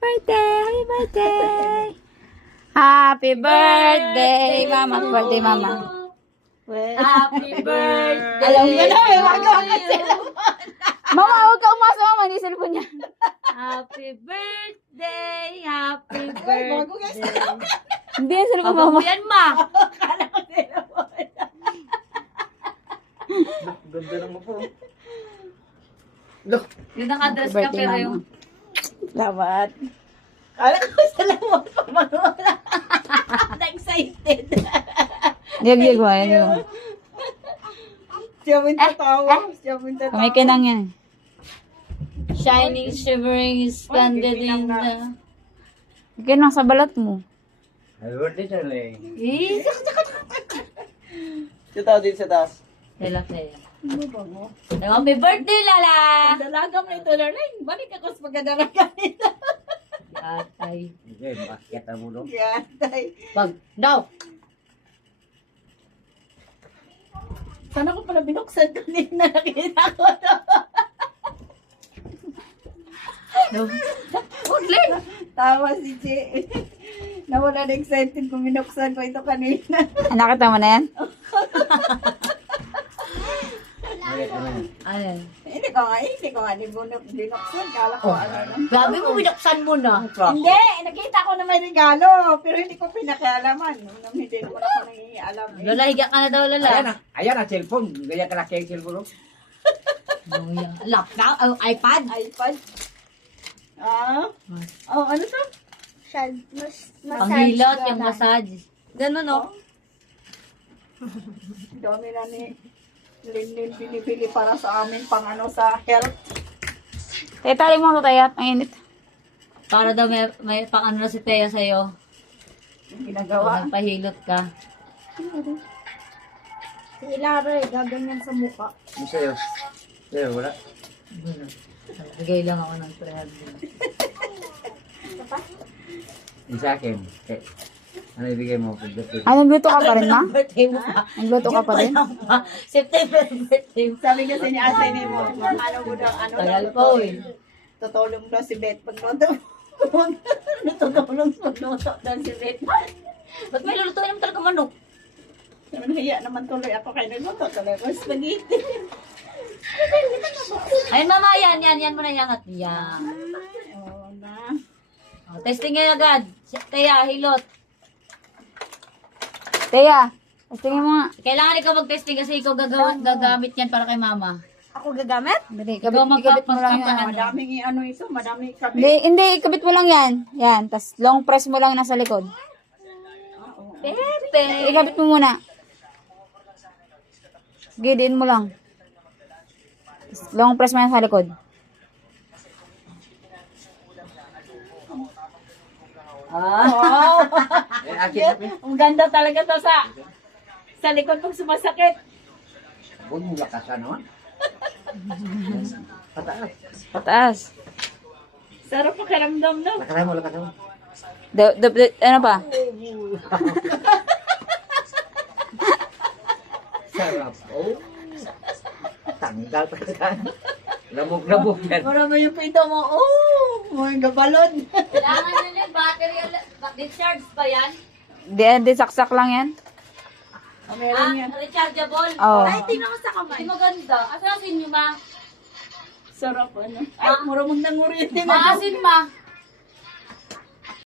Birthday! Happy birthday! Happy birthday, Mama. Happy birthday, Mama. Happy birthday. Alam mo na, may magawa ka Mama, huwag ka umasa, Mama. Hindi cellphone niya. Happy birthday. Happy bago ka birthday. Hindi yung cellphone, Baba Mama. mo yan, ma. Kala ko sila mo. Ganda ng mo po. Yun ang address Happy ka, birthday, pero Mama. yung... Salamat. Kala ko sila mo. Na-excited. Diyag-diyag mo, yun mo. Siya mo yung tatawa. Siya mo yung tatawa. Kamay kinang yan. Shining, shivering, splendid in the... Kinang sa balat mo. Happy birthday, Charlie. Eh, Sa taas din sa taas. Tela, tela. Ano ba mo? Happy birthday, Lala! Dalaga mo ito, Darling. Balik ako sa pagkadalaga nito. Atay. Okay, bakit ang mulo? Yan, tay. Pag, daw! Sana ko pala binuksan kanina. Nakita ko to. Ulit! Tawa si Che. Nawala na excited kung binuksan ko ito kanina. Nakita mo na yan? Bakit naman? Ayan. Hindi ko nga binuksan. Kala ko ano lang. Grabe mo, binuksan mo na. Hindi, nakita ko na may regalo. Pero hindi ko pinakialaman. Nung hindi naman ako nangingialam. Eh. Lola, higa ka na daw, Lola. Ayan ang cellphone. Ganyan kalaki ang cellphone. Laptop? iPad? iPad. Ah? Oh, ano to? Panghilot, yung massage. Ganun, no? Dami na ni Linlin pinipili para sa amin pang ano sa health. Tayo, tali mo ito, tayo. Ang init. Para daw may pang ano na si Thea sa'yo. Yung ginagawa. Pag nagpahilot ka. Si Ilare, gaganyan sa mukha. Ano sa'yo? Sa'yo, wala. Bigay lang ako ng 300. Yung sa akin. Okay. Ano ibigay mo? Pagdating. Ay, nagluto ka pa rin, ma? Birthday mo pa. Nagluto ka pa rin? September birthday mo. Sabi kasi ni ate ni mo, ano mo daw, ano Tagal daw, pa, eh. tutulong daw si Beth pagluto. Tutulong pagluto daw si Beth. Ba't may lulutuin naman talaga manok? Nahiya naman tuloy ako kay nagluto. Tuloy ko spaghetti. Ayun, mama, yan mo na yangat. Yan. Oo na. Oh, testing ngayon agad. Thea, hilot. Teya, tingin mo nga. Kailangan ikaw mag-testing kasi ikaw gagamit yan para kay mama. Ako gagamit? Dali, Ikaw ikabit mo lang yan. Madaming ano ito, madaming kabit. Hindi, ikabit mo lang yan. Yan, tas long press mo lang nasa likod. Pepe. Ikabit mo muna. Gidiin mo lang. Long press mo yan sa likod. Wow! Eh, akin. Ang ganda talaga to sa likod pag sumasakit. Huwag mo lakasan naman. Pataas. Pataas. Sarap pakiramdam no? Lakasan mo, lakasan mo. Ano pa? Sarap. Oh. Tanggal pa ka. Labog-labog yan. Marami yung pito mo. Oh! Mga gabalon. Kailangan nyo yung battery. Recharge ba yan? Di saksak lang yan. Meron yan. Rechargeable? Oo. Ay, tingnan mo sa kamay. Hindi maganda. Asa na sinyo, ma? Sarap ano. Ay, mura mong nanguritin. Maasin, ma.